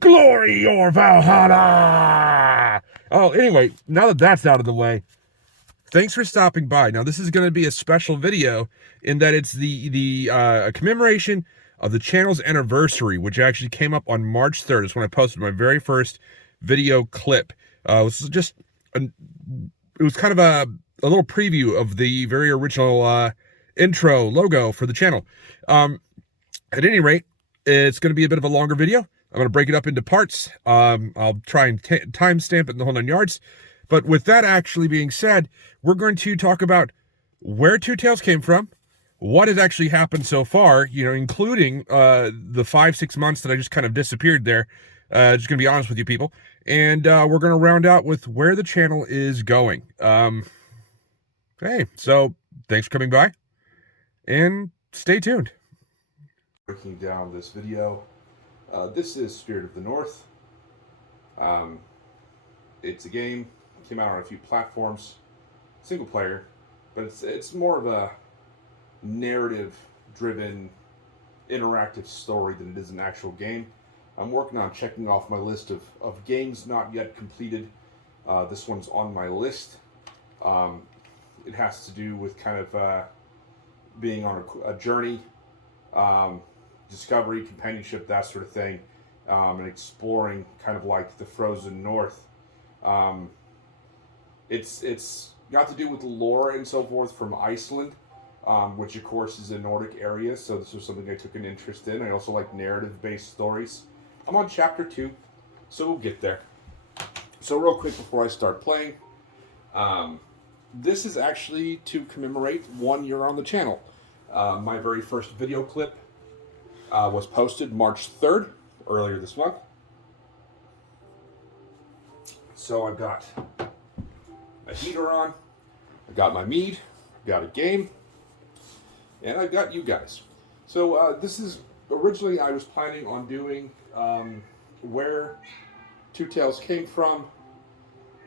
Glory or Valhalla! Oh, anyway, now that that's out of the way, thanks for stopping by. Now, this is going to be a special video in that it's the commemoration of the channel's anniversary, which actually came up on March 3rd. It's when I posted my very first video clip. It was just it was kind of a little preview of the very original intro logo for the channel. At any rate, it's going to be a bit of a longer video. I'm going to break it up into parts. I'll try and timestamp it in the whole 9 yards. But with that actually being said, we're going to talk about where Two Tails came from, what has actually happened so far, including the 5-6 months that I just kind of disappeared there. Just going to be honest with you people. And we're going to round out with where the channel is going. Hey, so thanks for coming by, and stay tuned. Breaking down this video. This is Spirit of the North. It's a game, came out on a few platforms, single player, but it's more of a narrative-driven, interactive story than it is an actual game. I'm working on checking off my list of games not yet completed. This one's on my list. It has to do with kind of being on a journey, discovery, companionship, that sort of thing, and exploring kind of like the frozen north. It's got to do with the lore and so forth from Iceland, which of course is a Nordic area, so this was something I took an interest in. I also like narrative-based stories. I'm on chapter 2, so we'll get there. So real quick before I start playing, this is actually to commemorate 1 year on the channel. My very first video clip was posted March 3rd, earlier this month. So I've got a heater on, I've got my mead, I've got a game, and I've got you guys. So this is, originally I was planning on doing where Two Tails came from,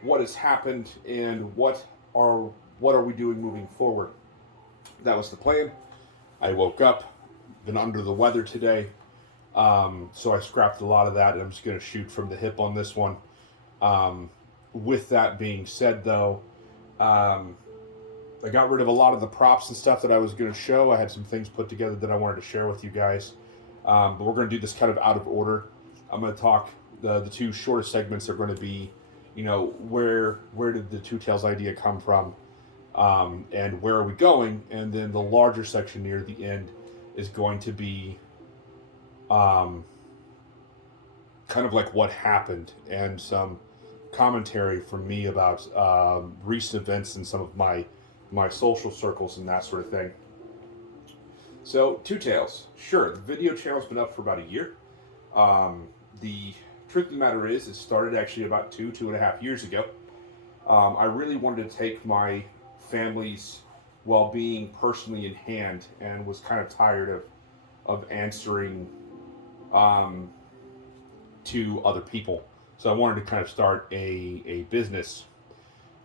what has happened, and what are we doing moving forward. That was the plan. I woke up, been under the weather today, so I scrapped a lot of that, and I'm just going to shoot from the hip on this one. With that being said, though, I got rid of a lot of the props and stuff that I was going to show. I had some things put together that I wanted to share with you guys, but we're going to do this kind of out of order. I'm going to talk, the two shortest segments are going to be, where did the Two Tails idea come from, and where are we going, and then the larger section near the end is going to be kind of like what happened and some commentary from me about recent events in some of my social circles and that sort of thing. So, Two Tails. Sure, the video channel's been up for about a year. The truth of the matter is, it started actually about 2.5 years ago. I really wanted to take my family's well-being personally in hand, and was kind of tired of answering to other people. So I wanted to kind of start a business.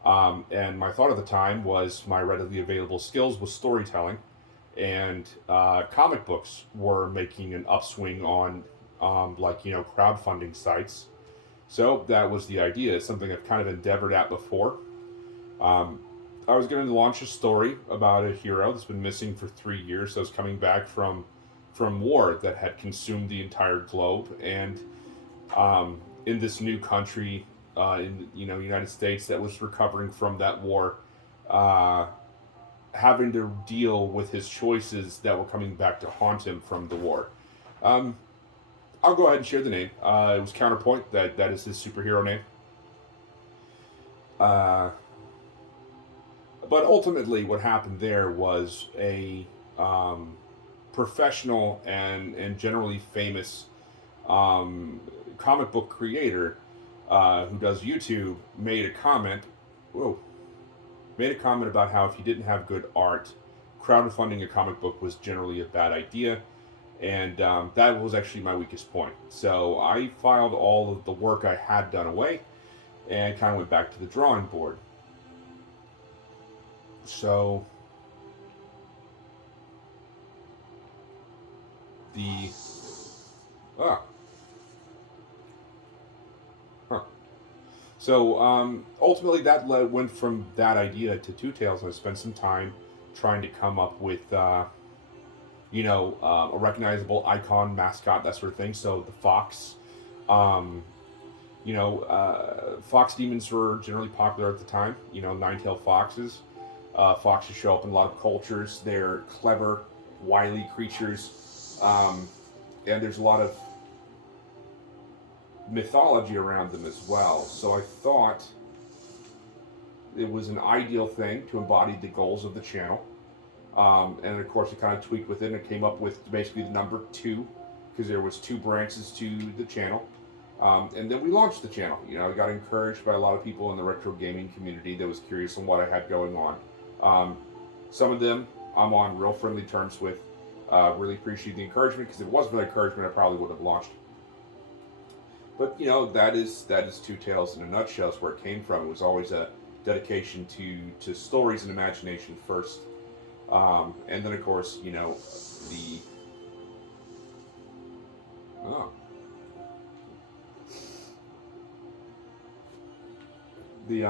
And my thought at the time was my readily available skills was storytelling, and comic books were making an upswing on crowdfunding sites. So that was the idea. It's something I've kind of endeavored at before. I was going to launch a story about a hero that's been missing for 3 years. That was coming back from war that had consumed the entire globe, and in this new country, in United States, that was recovering from that war, having to deal with his choices that were coming back to haunt him from the war. I'll go ahead and share the name. It was Counterpoint. That is his superhero name. But ultimately, what happened there was a professional and generally famous comic book creator who does YouTube made a comment about how if you didn't have good art, crowdfunding a comic book was generally a bad idea, and that was actually my weakest point. So I filed all of the work I had done away and kind of went back to the drawing board. So the So ultimately, went from that idea to Two Tails. I spent some time trying to come up with, a recognizable icon, mascot, that sort of thing. So the fox, um, fox demons were generally popular at the time. Nine-tailed foxes. Foxes show up in a lot of cultures. They're clever, wily creatures, and there's a lot of mythology around them as well. So I thought it was an ideal thing to embody the goals of the channel. And of course, it kind of tweaked within. It came up with basically the number 2, because there was 2 branches to the channel. And then we launched the channel. I got encouraged by a lot of people in the retro gaming community that was curious on what I had going on. Some of them I'm on real friendly terms with. Really appreciate the encouragement, because if it wasn't for the encouragement, I probably would have launched. But that is Two Tails in a nutshell. Is where it came from. It was always a dedication to stories and imagination first, and then of course the oh, the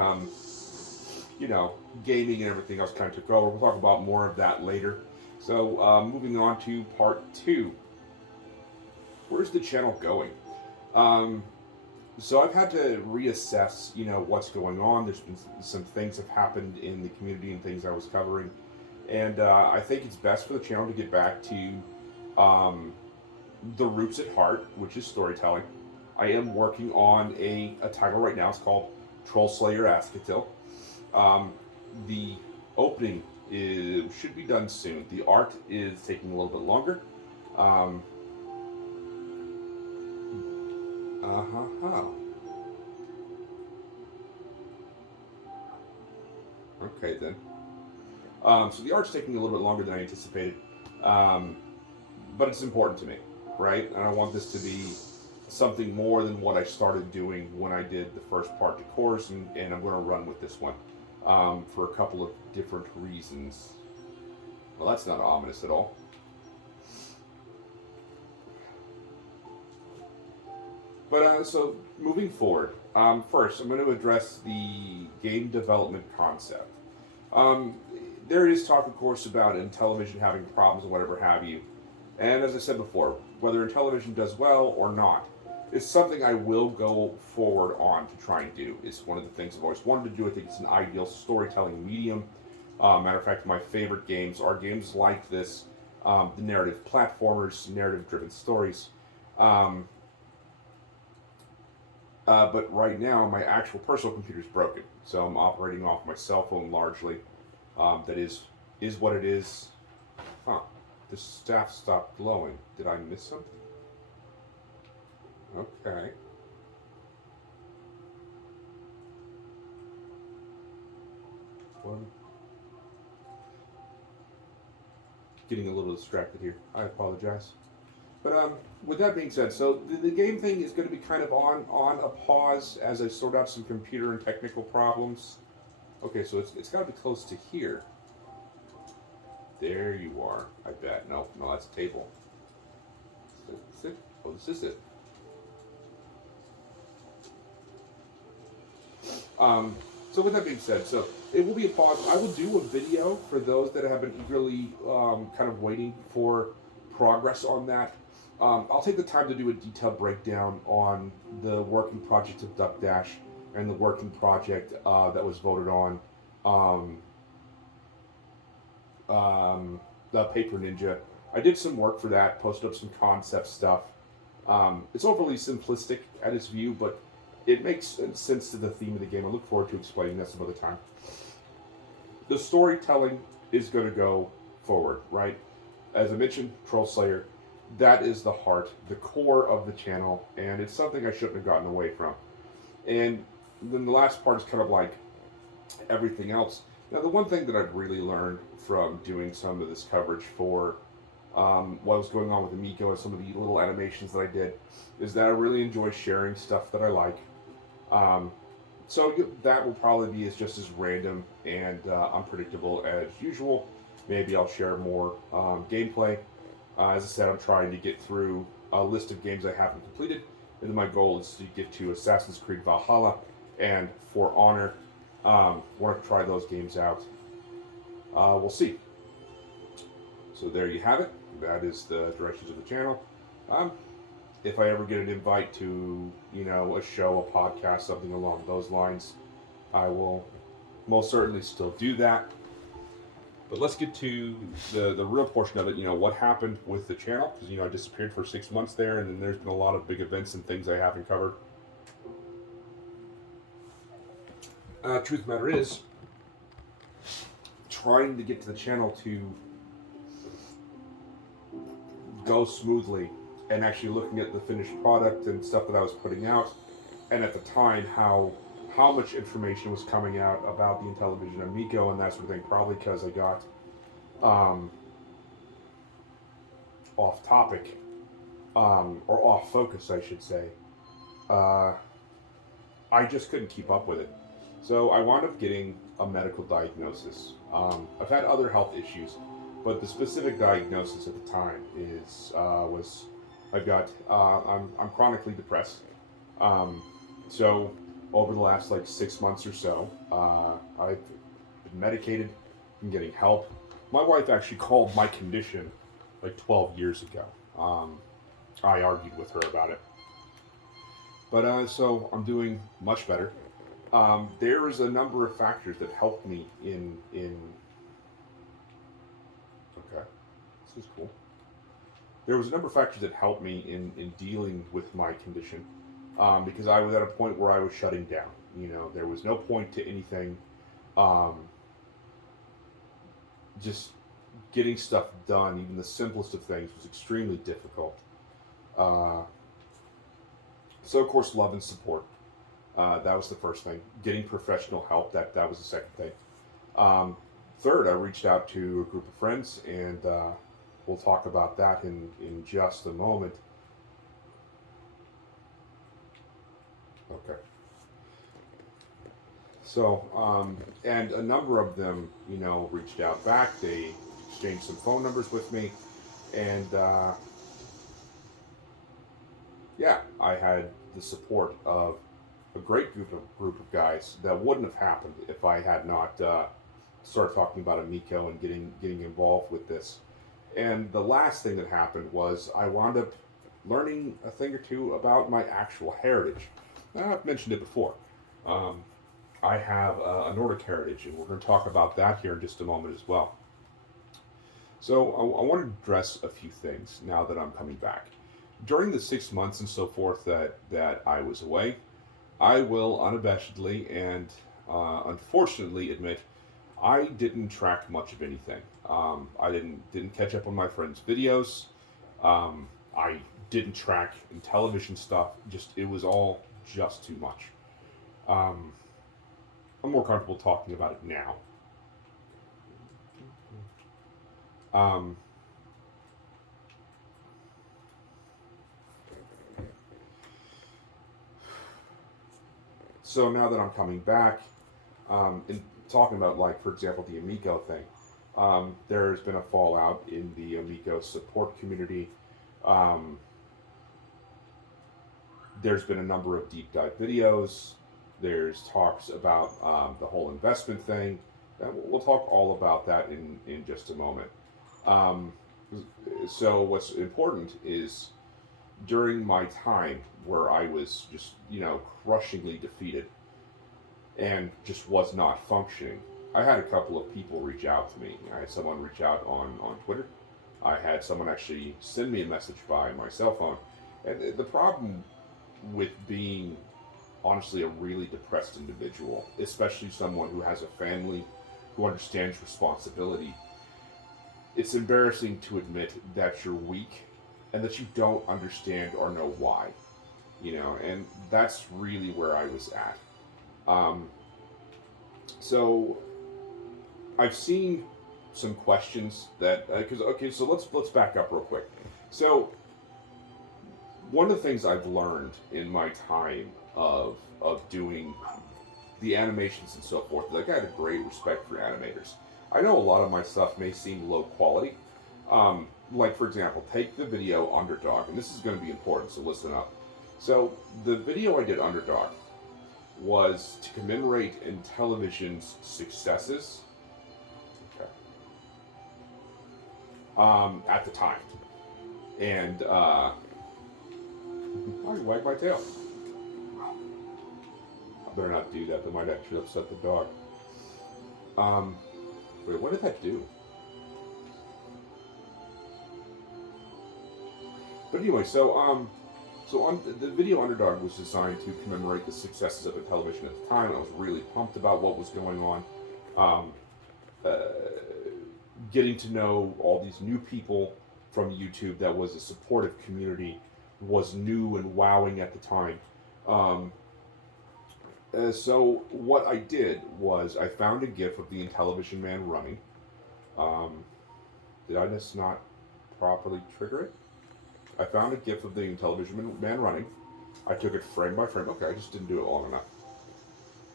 gaming and everything else kind of took over. We'll talk about more of that later. So moving on to part 2. Where's the channel going? So I've had to reassess, what's going on. There's been some things have happened in the community and things I was covering, and I think it's best for the channel to get back to the roots at heart, which is storytelling. I am working on a title right now. It's called Troll Slayer Asketil. The opening should be done soon. The art is taking a little bit longer. Okay then. So the art's taking a little bit longer than I anticipated, but it's important to me, right? And I want this to be something more than what I started doing when I did the first part to course, and I'm going to run with this one for a couple of different reasons. Well, that's not ominous at all. But so moving forward, first I'm going to address the game development concept. There is talk, of course, about Intellivision having problems and whatever have you. And as I said before, whether Intellivision does well or not, it's something I will go forward on to try and do. It's one of the things I've always wanted to do. I think it's an ideal storytelling medium. Matter of fact, my favorite games are games like this, the narrative platformers, narrative-driven stories. But right now, my actual personal computer is broken, so I'm operating off my cell phone largely. That is what it is. Huh. The staff stopped glowing. Did I miss something? Okay. Well, getting a little distracted here. I apologize. But with that being said, so the game thing is going to be kind of on a pause as I sort out some computer and technical problems. Okay, so it's got to be close to here. There you are, I bet. No, that's a table. Is this it? Oh, this is it. So with that being said, so it will be a pause. I will do a video for those that have been eagerly kind of waiting for progress on that. I'll take the time to do a detailed breakdown on the working project of Duck Dash and the working project that was voted on the Paper Ninja. I did some work for that, posted up some concept stuff. It's overly simplistic at its view, but it makes sense to the theme of the game. I look forward to explaining that some other time. The storytelling is going to go forward, right? As I mentioned, Troll Slayer, that is the heart, the core of the channel, and it's something I shouldn't have gotten away from. And then the last part is kind of like everything else. Now, the one thing that I've really learned from doing some of this coverage for what was going on with Amico and some of the little animations that I did is that I really enjoy sharing stuff that I like. So that will probably be just as random and unpredictable as usual. Maybe I'll share more gameplay. As I said, I'm trying to get through a list of games I haven't completed, and then my goal is to get to Assassin's Creed Valhalla and For Honor. Want to try those games out. We'll see. So there you have it. That is the directions of the channel. If I ever get an invite to, a show, a podcast, something along those lines, I will most certainly still do that. But let's get to the real portion of it. What happened with the channel? Because, I disappeared for 6 months there, and then there's been a lot of big events and things I haven't covered. Truth of the matter is, trying to get to the channel to go smoothly, and actually looking at the finished product and stuff that I was putting out, and at the time how much information was coming out about the Intellivision Amico and that sort of thing, probably because I got off topic, or off focus, I should say. I just couldn't keep up with it. So I wound up getting a medical diagnosis. I've had other health issues, but the specific diagnosis at the time was I'm chronically depressed. So over the last 6 months or so, I've been medicated, been getting help. My wife actually called my condition 12 years ago. I argued with her about it. But so I'm doing much better. There is a number of factors that helped me in okay, this is cool. There was a number of factors that helped me in dealing with my condition, because I was at a point where I was shutting down. There was no point to anything. Just getting stuff done, even the simplest of things, was extremely difficult. So of course, love and support. That was the first thing. Getting professional help, that was the second thing. Third, I reached out to a group of friends, and we'll talk about that in just a moment. Okay. So, and a number of them, reached out back. They exchanged some phone numbers with me, and yeah, I had the support of a great group of guys. That wouldn't have happened if I had not started talking about Amico and getting involved with this. And the last thing that happened was I wound up learning a thing or two about my actual heritage. Now, I've mentioned it before. I have a Nordic heritage, and we're going to talk about that here in just a moment as well. So I want to address a few things now that I'm coming back. During the 6 months and so forth that I was away, I will unabashedly and unfortunately admit I didn't track much of anything. I didn't catch up on my friends' videos. I didn't track Intellivision stuff. It was all just too much. I'm more comfortable talking about it now. So now that I'm coming back, and talking about, for example, the Amico thing, there's been a fallout in the Amico support community. There's been a number of deep dive videos. There's talks about the whole investment thing. And we'll talk all about that in just a moment. So what's important is during my time where I was just, crushingly defeated and just was not functioning, I had a couple of people reach out to me. I had someone reach out on Twitter. I had someone actually send me a message by my cell phone. And the problem with being, honestly, a really depressed individual, especially someone who has a family, who understands responsibility, it's embarrassing to admit that you're weak and that you don't understand or know why. And that's really where I was at. So I've seen some questions that, so let's back up real quick. So one of the things I've learned in my time of doing the animations and so forth, I got a great respect for animators. I know a lot of my stuff may seem low quality. For example, take the video Underdog, and this is going to be important, so listen up. So the video I did, Underdog, was to commemorate Intellivision's successes at the time. And I wag my tail. I better not do that. That might actually upset the dog. Wait, what did that do? But anyway, so on the video Underdog was designed to commemorate the successes of Intellivision at the time. I was really pumped about what was going on. Getting to know all these new people from YouTube that was a supportive community was new and wowing at the time. So what I did was I found a GIF of the Intellivision man running. Did I just not properly trigger it? I found a GIF of the Intellivision man running. I took it frame by frame. Okay, I just didn't do it long enough.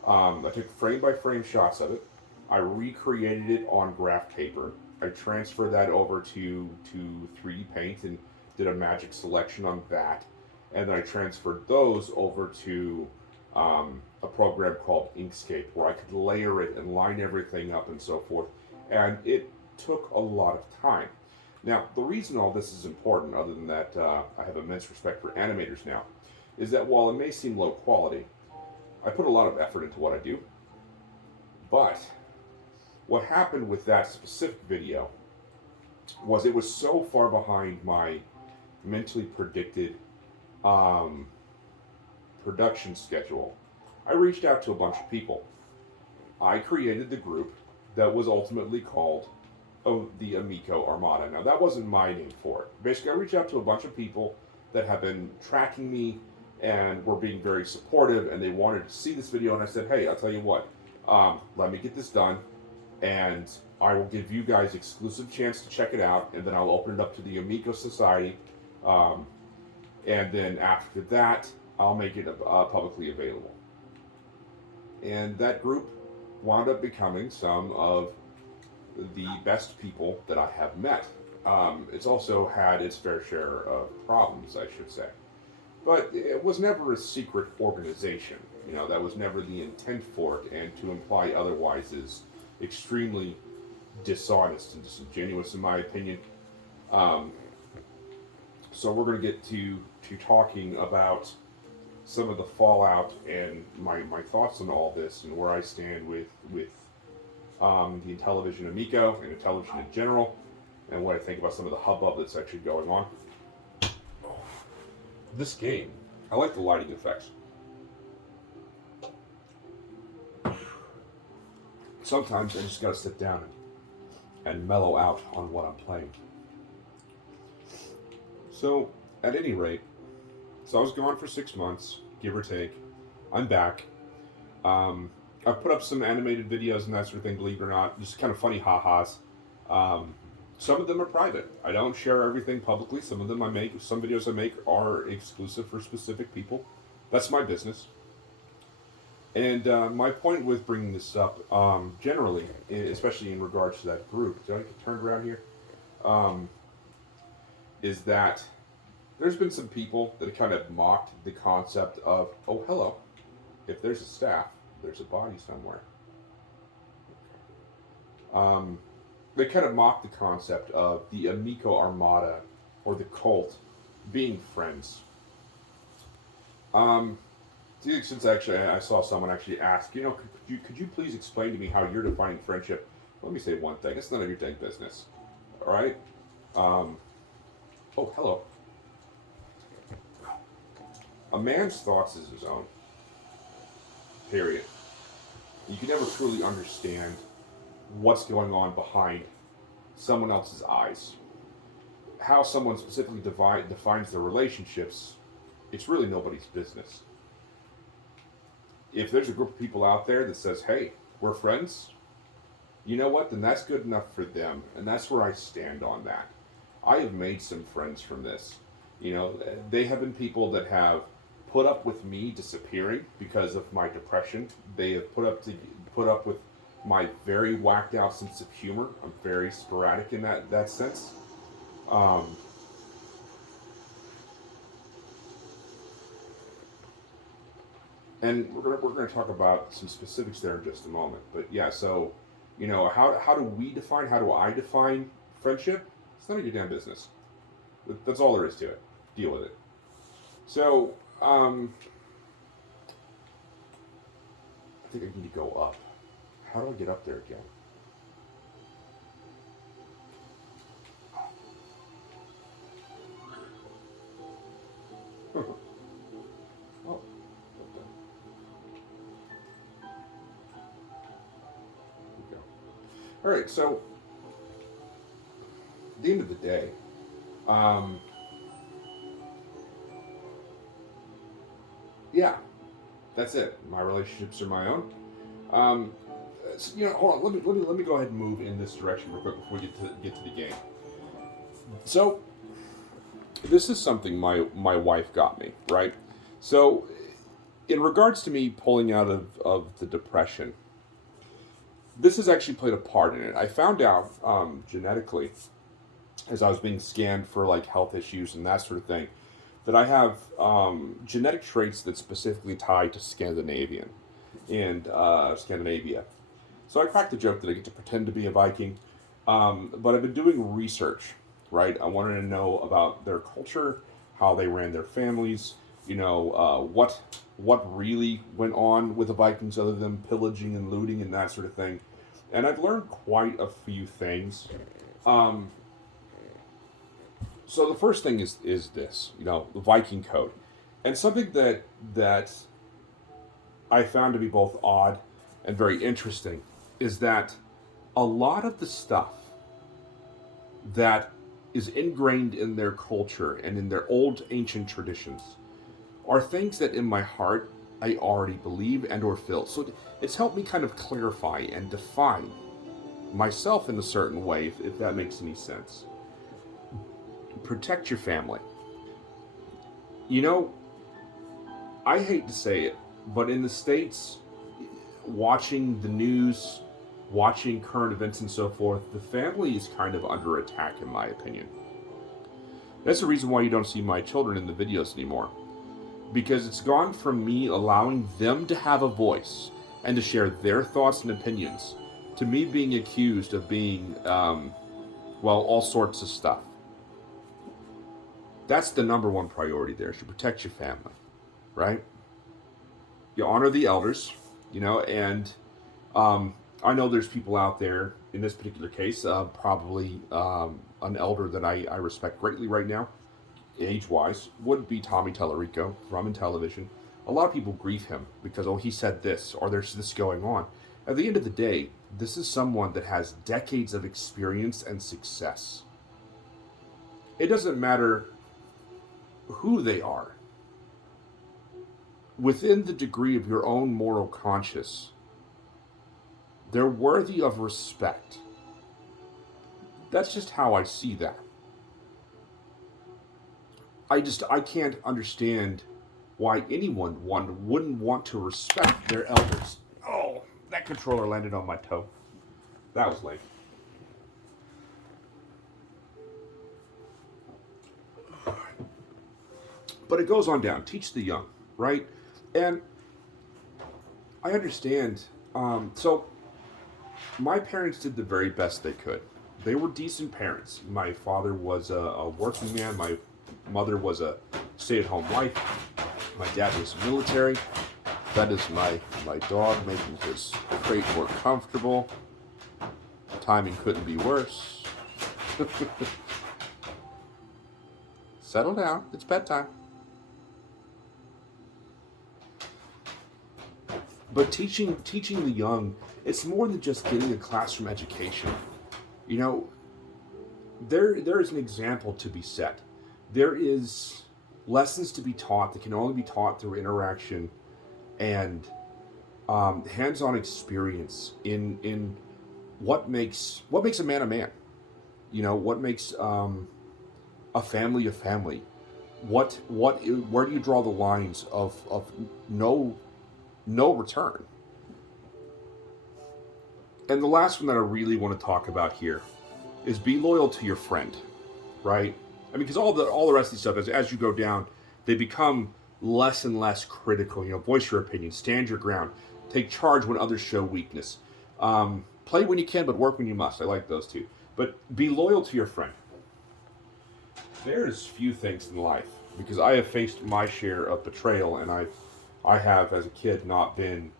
I took frame by frame shots of it. I recreated it on graph paper. I transferred that over to 3D Paint and did a magic selection on that. And then I transferred those over to a program called Inkscape, where I could layer it and line everything up and so forth. And it took a lot of time. Now, the reason all this is important, other than that I have immense respect for animators now, is that while it may seem low quality, I put a lot of effort into what I do. But what happened with that specific video was it was so far behind my mentally predicted production schedule. I reached out to a bunch of people. I created the group that was ultimately called the Amico Armada. Now, that wasn't my name for it. Basically, I reached out to a bunch of people that have been tracking me and were being very supportive, and they wanted to see this video, and I said, hey, I'll tell you what, let me get this done, and I will give you guys exclusive chance to check it out, and then I'll open it up to the Amico Society, and then after that, I'll make it publicly available. And that group wound up becoming some of the best people that I have met. It's also had its fair share of problems, I should say. But it was never a secret organization. You know, that was never the intent for it, and to imply otherwise is extremely dishonest and disingenuous, in my opinion. So we're going to get to talking about some of the fallout and my thoughts on all this and where I stand with the Intellivision Amico and Intellivision in general, and what I think about some of the hubbub that's actually going on. This game, I like the lighting effects. Sometimes I just gotta sit down and mellow out on what I'm playing. So, at any rate, so I was gone for 6 months, give or take. I'm back. I've put up some animated videos and that sort of thing, believe it or not. Just kind of funny ha-has. Some of them are private. I don't share everything publicly. Some of them some videos I make are exclusive for specific people. That's my business. And my point with bringing this up, generally, especially in regards to that group, did I get turned around here? Is that there's been some people that have kind of mocked the concept of, oh, hello, if there's a staff, there's a body somewhere. They kind of mock the concept of the Amico Armada or the cult being friends. Since actually I saw someone actually ask, you know, could you please explain to me how you're defining friendship? Let me say one thing: it's none of your dang business. All right. Oh, hello. A man's thoughts is his own. Period. You can never truly understand what's going on behind someone else's eyes. How someone specifically defines their relationships, it's really nobody's business. If there's a group of people out there that says, hey, we're friends, you know what? Then that's good enough for them. And that's where I stand on that. I have made some friends from this. You know, they have been people that have put up with me disappearing because of my depression. They have put up with my very whacked out sense of humor. I'm very sporadic in that sense. And we're gonna talk about some specifics there in just a moment. But yeah, so how do we define? How do I define friendship? It's none of your damn business. That's all there is to it. Deal with it. So I think I need to go up. How do I get up there again? Oh, go. All right, so at the end of the day, yeah, that's it. My relationships are my own. Hold on. Let me go ahead and move in this direction real quick before we get to the game. So, this is something my wife got me, right? So, in regards to me pulling out of the depression, this has actually played a part in it. I found out genetically, as I was being scanned for like health issues and that sort of thing, that I have genetic traits that specifically tie to Scandinavia. So I cracked the joke that I get to pretend to be a Viking, but I've been doing research, right? I wanted to know about their culture, how they ran their families, what really went on with the Vikings other than pillaging and looting and that sort of thing. And I've learned quite a few things. So the first thing is this, the Viking code, and something that I found to be both odd and very interesting is that a lot of the stuff that is ingrained in their culture and in their old ancient traditions are things that in my heart I already believe and or feel. So it's helped me kind of clarify and define myself in a certain way, if that makes any sense. Protect your family. I hate to say it, but in the States, watching the news, watching current events and so forth, the family is kind of under attack, in my opinion. That's the reason why you don't see my children in the videos anymore. Because it's gone from me allowing them to have a voice and to share their thoughts and opinions to me being accused of being, all sorts of stuff. That's the number one priority there, is to protect your family, right? You honor the elders, and I know there's people out there, in this particular case, probably an elder that I respect greatly right now, age-wise, would be Tommy Tellerico from Intellivision. A lot of people grieve him because, he said this, or there's this going on. At the end of the day, this is someone that has decades of experience and success. It doesn't matter who they are. Within the degree of your own moral conscience, they're worthy of respect. That's just how I see that. I can't understand why anyone wouldn't want to respect their elders. Oh, that controller landed on my toe. That was lame. But it goes on down. Teach the young, right? And I understand. So my parents did the very best they could. They were decent parents. My father was a working man. My mother was a stay-at-home wife. My dad was military. That is my dog making his crate more comfortable. Timing couldn't be worse. Settle down. It's bedtime. But teaching the young, it's more than just getting a classroom education. There is an example to be set. There is lessons to be taught that can only be taught through interaction and hands-on experience in what makes a man a man. What makes a family a family. Where do you draw the lines of no return? And the last one that I really want to talk about here is be loyal to your friend, right? I mean, because all the rest of these stuff, as you go down, they become less and less critical. You know, voice your opinion, stand your ground, take charge when others show weakness. Play when you can, but work when you must. I like those two. But be loyal to your friend. There's few things in life, because I have faced my share of betrayal, and I have, as a kid, not been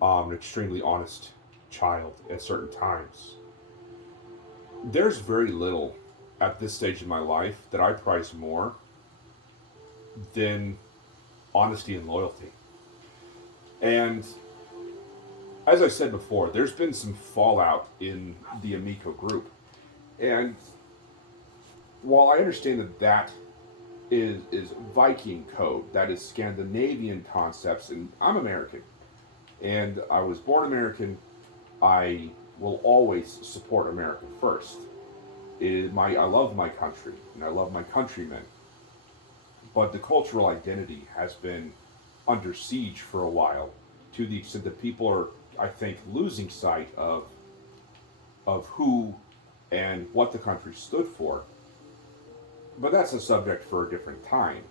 an extremely honest child at certain times. There's very little at this stage in my life that I prize more than honesty and loyalty. And as I said before, there's been some fallout in the Amico group. And while I understand that that is Viking code, that is Scandinavian concepts, and I'm American, and I was born American, I will always support America first. I love my country, and I love my countrymen, but the cultural identity has been under siege for a while, to the extent that people are, I think, losing sight of who and what the country stood for. But that's a subject for a different time.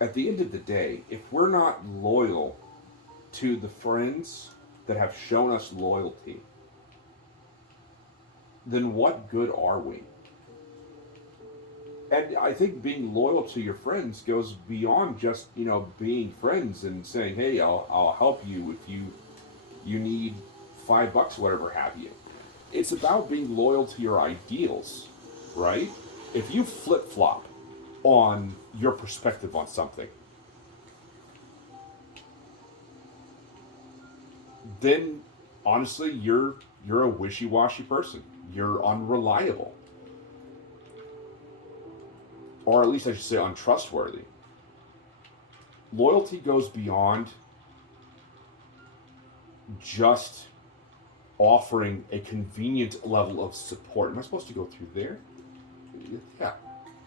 At the end of the day, if we're not loyal to the friends that have shown us loyalty, then what good are we? And I think being loyal to your friends goes beyond just, being friends and saying, hey, I'll help you if you need $5, whatever have you. It's about being loyal to your ideals, right? If you flip-flop on your perspective on something, then honestly you're a wishy-washy person. You're unreliable. Or at least I should say untrustworthy. Loyalty goes beyond just offering a convenient level of support. Am I supposed to go through there? Yeah.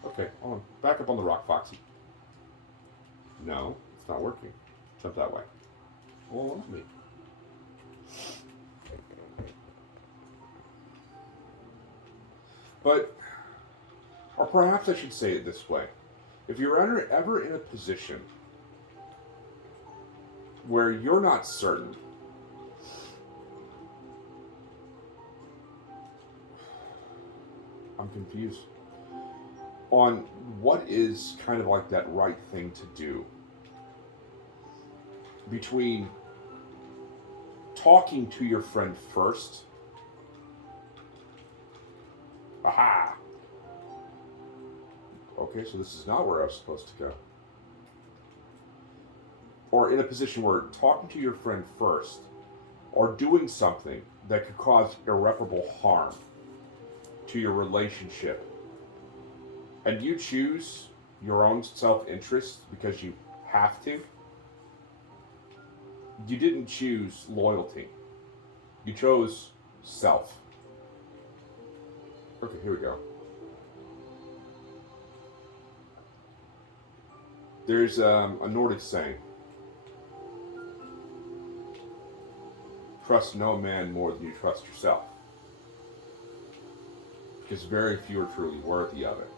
Okay, hold on. Back up on the rock, Foxy. No, it's not working. Jump that way. Well, let me. But, or perhaps I should say it this way. If you're ever in a position where you're not certain I'm confused on what is kind of like that right thing to do between talking to your friend first. Aha! Okay, so this is not where I was supposed to go. Or in a position where talking to your friend first, or doing something that could cause irreparable harm to your relationship, and you choose your own self-interest because you have to, you didn't choose loyalty. You chose self. Okay, here we go. There's a Nordic saying, trust no man more than you trust yourself. Because very few are truly worthy of it.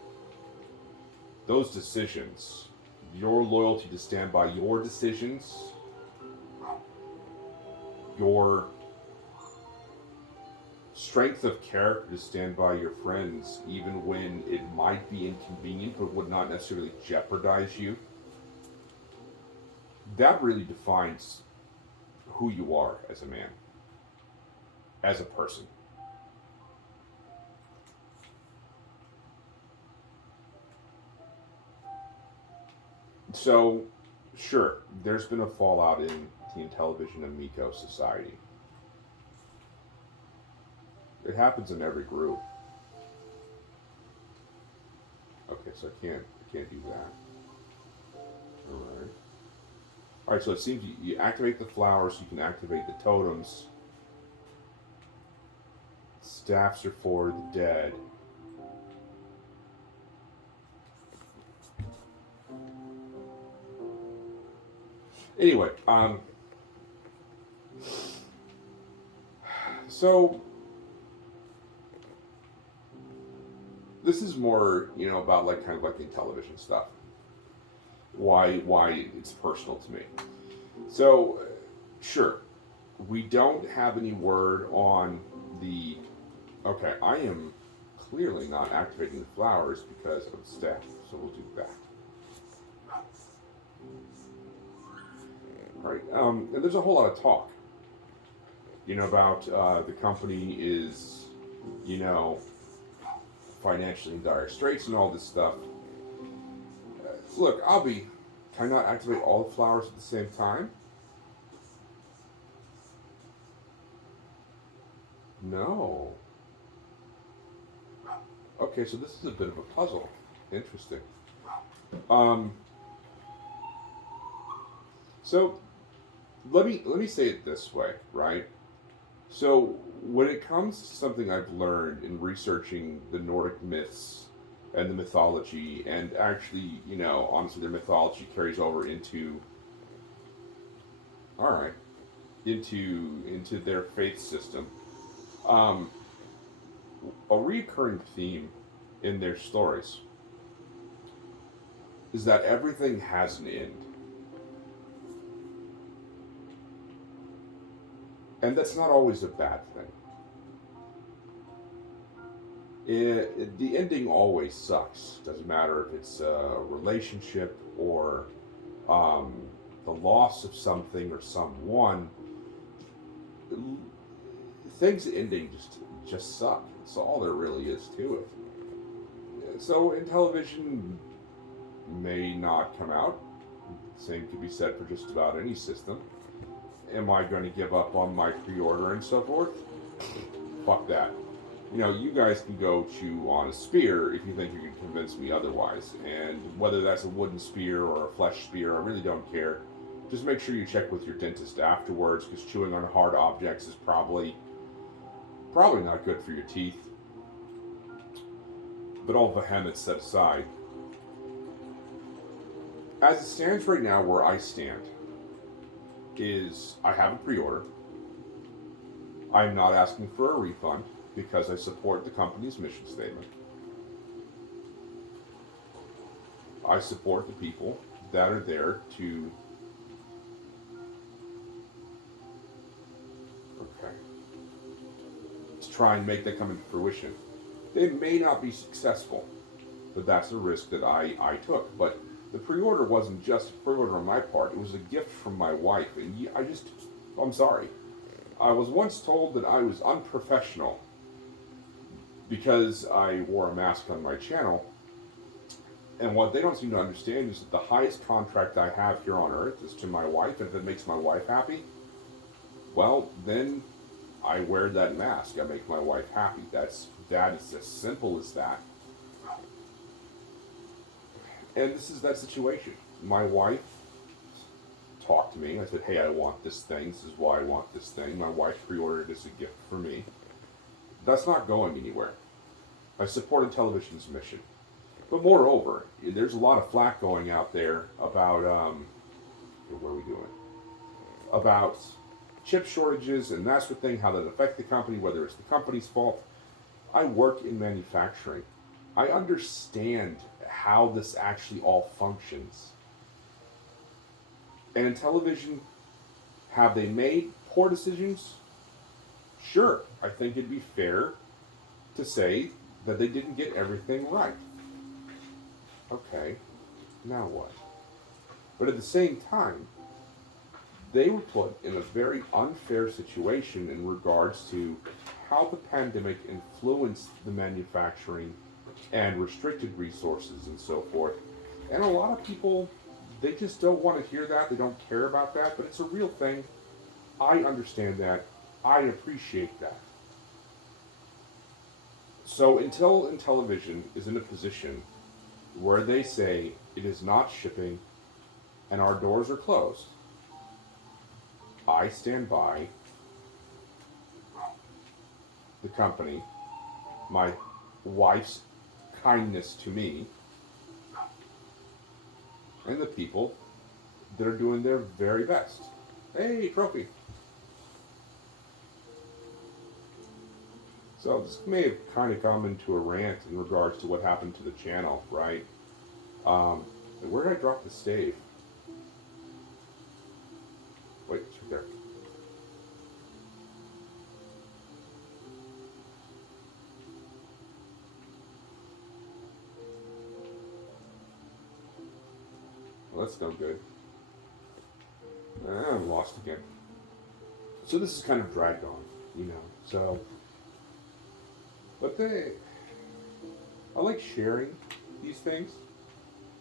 Those decisions, your loyalty to stand by your decisions, your strength of character to stand by your friends, even when it might be inconvenient but would not necessarily jeopardize you, that really defines who you are as a man, as a person. So, sure, there's been a fallout in the Intellivision Amico society. It happens in every group. Okay, so I can't do that. Alright. Alright, so it seems you activate the flowers, you can activate the totems. Staffs are for the dead. Anyway, so this is more, about kind of like the Intellivision stuff. why it's personal to me. So, sure, we don't have any word on the. Okay, I am clearly not activating the flowers because of staff, so we'll do that. Right, and there's a whole lot of talk, about the company is, you know, financially in dire straits and all this stuff. Look, can I not activate all the flowers at the same time? No. Okay, so this is a bit of a puzzle. Interesting. Um, so let me say it this way, right? So when it comes to something I've learned in researching the Nordic myths and the mythology, and actually, honestly, their mythology carries over all right, into their faith system. Um, a recurring theme in their stories is that everything has an end. And that's not always a bad thing. The ending always sucks. Doesn't matter if it's a relationship or um, the loss of something or someone. Things ending just suck. That's all there really is to it. So Intellivision may not come out. Same could be said for just about any system. Am I going to give up on my pre-order and so forth? Fuck that. You guys can go chew on a spear if you think you can convince me otherwise. And whether that's a wooden spear or a flesh spear, I really don't care. Just make sure you check with your dentist afterwards, because chewing on hard objects is probably not good for your teeth. But all vehemence set aside, as it stands right now, where I stand, is I have a pre-order. I'm not asking for a refund because I support the company's mission statement. I support the people that are there to try and make that come into fruition. They may not be successful, but that's a risk that I took. But the pre-order wasn't just a pre-order on my part. It was a gift from my wife. And I'm sorry. I was once told that I was unprofessional because I wore a mask on my channel. And what they don't seem to understand is that the highest contract I have here on Earth is to my wife. And if it makes my wife happy, well, then I wear that mask. I make my wife happy. That is as simple as that. And this is that situation. My wife talked to me. I said, hey, I want this thing. This is why I want this thing. My wife pre-ordered it as a gift for me. That's not going anywhere. I support Intellivision's mission. But moreover, there's a lot of flack going out there about, what are we doing? About chip shortages and that sort of thing, how that affect the company, whether it's the company's fault. I work in manufacturing. I understand how this actually all functions. And in Intellivision, have they made poor decisions? Sure, I think it'd be fair to say that they didn't get everything right. Okay, now what? But at the same time, they were put in a very unfair situation in regards to how the pandemic influenced the manufacturing and restricted resources and so forth. And a lot of people, they just don't want to hear that. They don't care about that, but it's a real thing. I understand that. I appreciate that. So until Intellivision is in a position where they say it is not shipping and our doors are closed, I stand by the company, my wife's kindness to me, and the people that are doing their very best. Hey, trophy. So this may have kind of come into a rant in regards to what happened to the channel, right? Where did I drop the stave? Wait, it's right there. Well, that's no good. I'm lost again. So this is kind of dragged on, you know. So, but I like sharing these things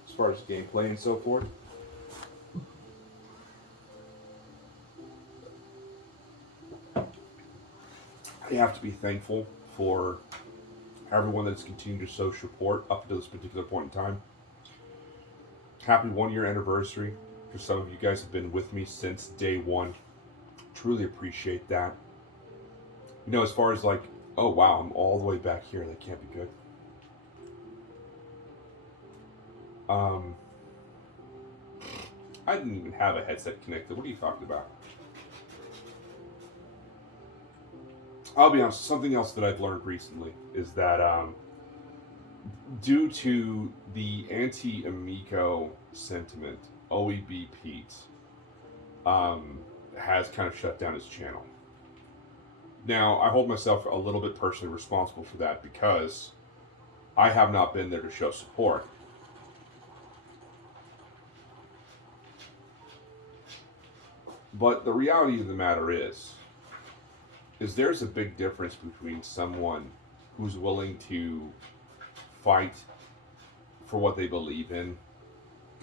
as far as gameplay and so forth. I have to be thankful for everyone that's continued to show support up to this particular point in time. Happy 1 year anniversary. For some of you guys have been with me since day one. Truly appreciate that. You know, as far as like, oh wow, I'm all the way back here. That can't be good. I didn't even have a headset connected. What are you talking about? I'll be honest, something else that I've learned recently is that due to the anti-Amico sentiment, OEB Pete has kind of shut down his channel. Now, I hold myself a little bit personally responsible for that because I have not been there to show support. But the reality of the matter is there's a big difference between someone who's willing to fight for what they believe in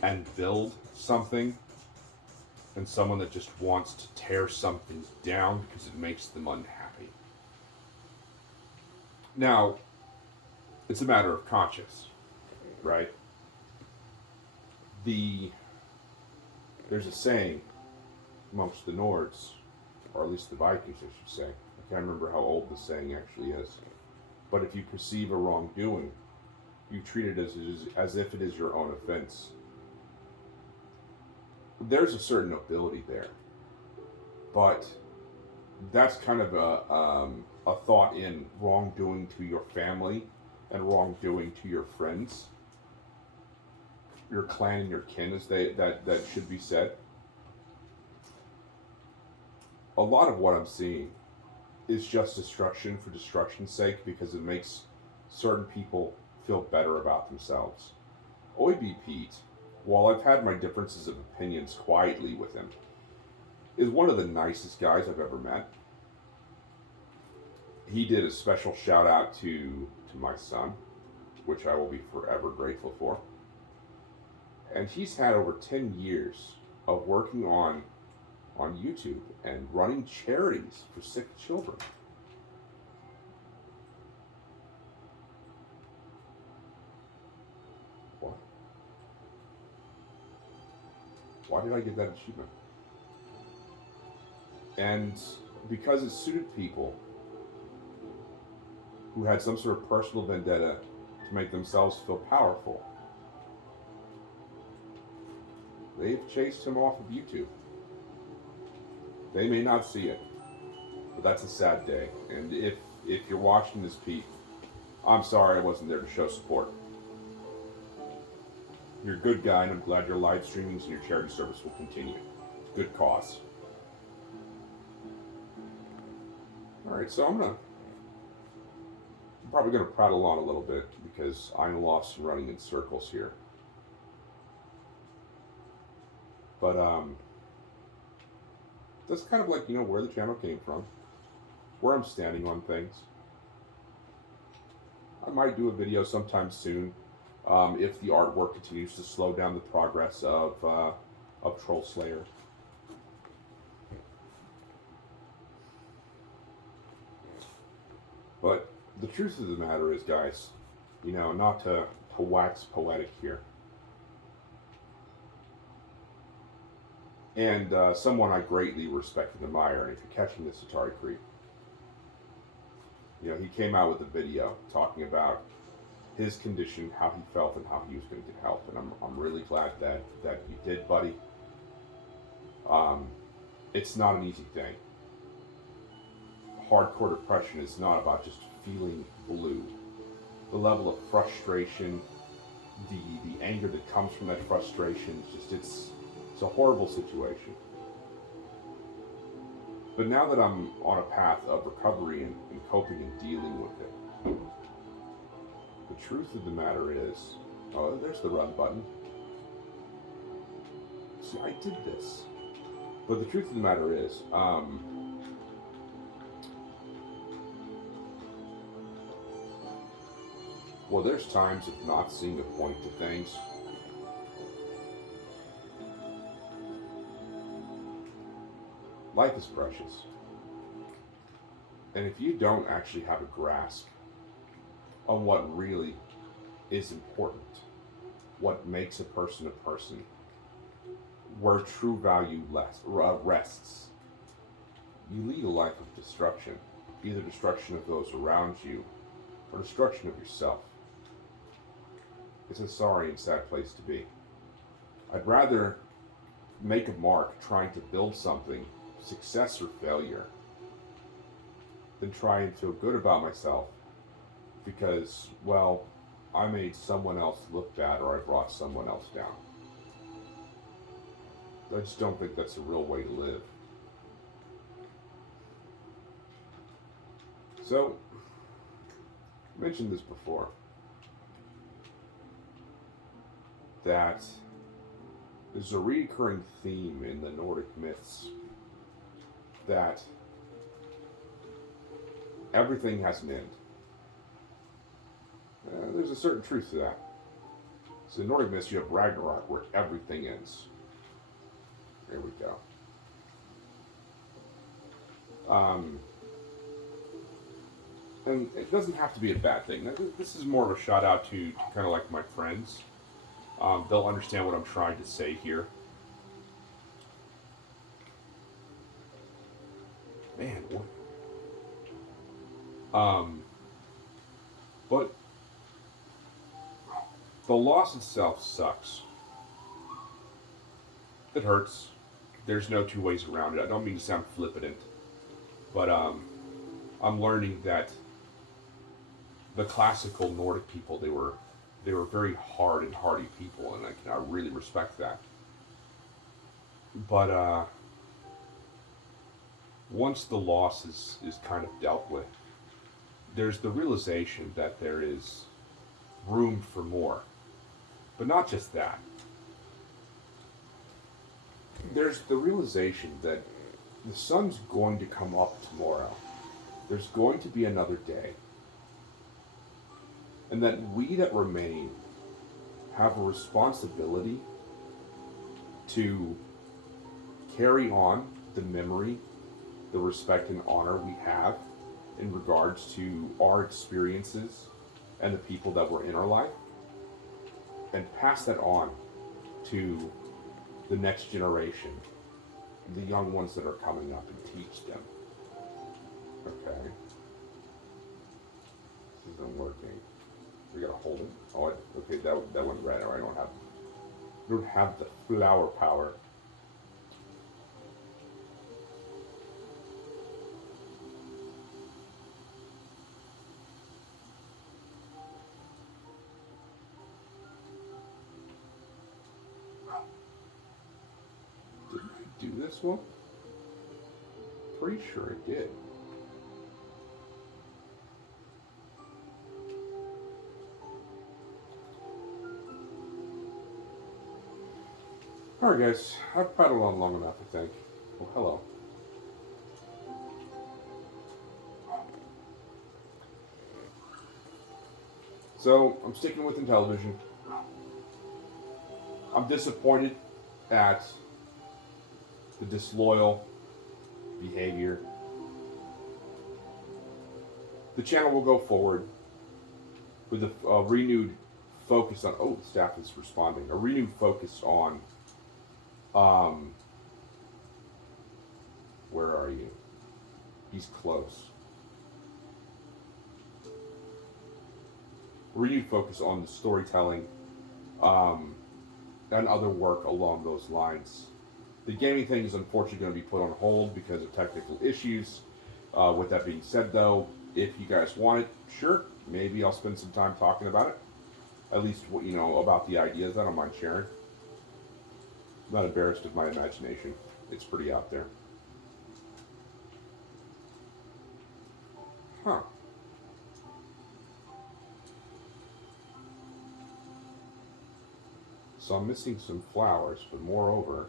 and build something and someone that just wants to tear something down because it makes them unhappy. Now, it's a matter of conscience, right? There's a saying amongst the Nords, or at least the Vikings, I should say. I can't remember how old the saying actually is. But if you perceive a wrongdoing, you treat it as if it is your own offense. There's a certain nobility there. But that's kind of a thought in wrongdoing to your family and wrongdoing to your friends, your clan and your kin, as that should be said. A lot of what I'm seeing is just destruction for destruction's sake because it makes certain people feel better about themselves. OEB Pete, while I've had my differences of opinions quietly with him, is one of the nicest guys I've ever met. He did a special shout out to my son, which I will be forever grateful for. And he's had over 10 years of working on YouTube and running charities for sick children. What? Why did I get that achievement? And because it suited people who had some sort of personal vendetta to make themselves feel powerful, they've chased him off of YouTube. They may not see it, but that's a sad day. And if you're watching this, Pete, I'm sorry I wasn't there to show support. You're a good guy, and I'm glad your live streamings and your charity service will continue. Good cause. All right, so I'm probably gonna prattle on a little bit because I'm lost and running in circles here. But that's kind of like, you know, where the channel came from, where I'm standing on things. I might do a video sometime soon if the artwork continues to slow down the progress of Troll Slayer. But the truth of the matter is, guys, you know, not to wax poetic here, and someone I greatly respect and admire, and if you're catching this, Atari Creep, you know, he came out with a video talking about his condition, how he felt, and how he was going to get help, and I'm really glad that you did, buddy. It's not an easy thing. Hardcore depression is not about just feeling blue. The level of frustration, the anger that comes from that frustration, it's a horrible situation. But now that I'm on a path of recovery and coping and dealing with it, the truth of the matter is, oh, there's the run button. See, I did this. But the truth of the matter is, well, there's times of not seeing a point to things. Life is precious. And if you don't actually have a grasp on what really is important, what makes a person, where true value rests, you lead a life of destruction, either destruction of those around you or destruction of yourself. It's a sorry and sad place to be. I'd rather make a mark trying to build something, success or failure, than try and feel good about myself because, well, I made someone else look bad or I brought someone else down. I just don't think that's a real way to live. So, I mentioned this before, that there's a recurring theme in the Nordic myths that everything has an end. There's a certain truth to that. So in Nordic myths, you have Ragnarok, where everything ends. There we go. And it doesn't have to be a bad thing. This is more of a shout out to kind of like my friends. They'll understand what I'm trying to say here. Man, what? But the loss itself sucks. It hurts. There's no two ways around it. I don't mean to sound flippant, but I'm learning that the classical Nordic people, they were very hard and hardy people, and I really respect that. But once the loss is kind of dealt with, there's the realization that there is room for more. But not just that. There's the realization that the sun's going to come up tomorrow. There's going to be another day. And that we that remain have a responsibility to carry on the memory, the respect and honor we have in regards to our experiences and the people that were in our life, and pass that on to the next generation, the young ones that are coming up, and teach them. Okay. This isn't working. We gotta hold it. Oh, okay, that went red. I don't have the flower power. Did I do this one? Pretty sure it did. Alright guys, I've paddled on long enough, I think. Oh, hello. So, I'm sticking with Intellivision. I'm disappointed at the disloyal behavior. The channel will go forward with a renewed focus on... Oh, the staff is responding. A renewed focus on... where are you? He's close. Renewed focus on the storytelling, and other work along those lines. The gaming thing is unfortunately going to be put on hold because of technical issues. With that being said, though, if you guys want it, sure, maybe I'll spend some time talking about it. at least what you know about the ideas. I don't mind sharing. I'm not embarrassed of my imagination. It's pretty out there. Huh. So I'm missing some flowers, but moreover,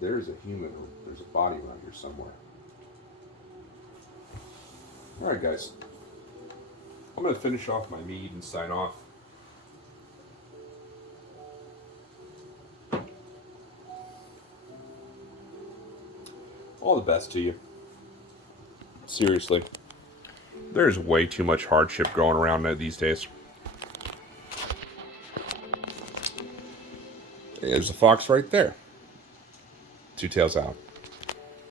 there's there's a body around here somewhere. Alright guys, I'm going to finish off my mead and sign off. All the best to you. Seriously. There's way too much hardship going around these days. There's a fox right there. Two tails out.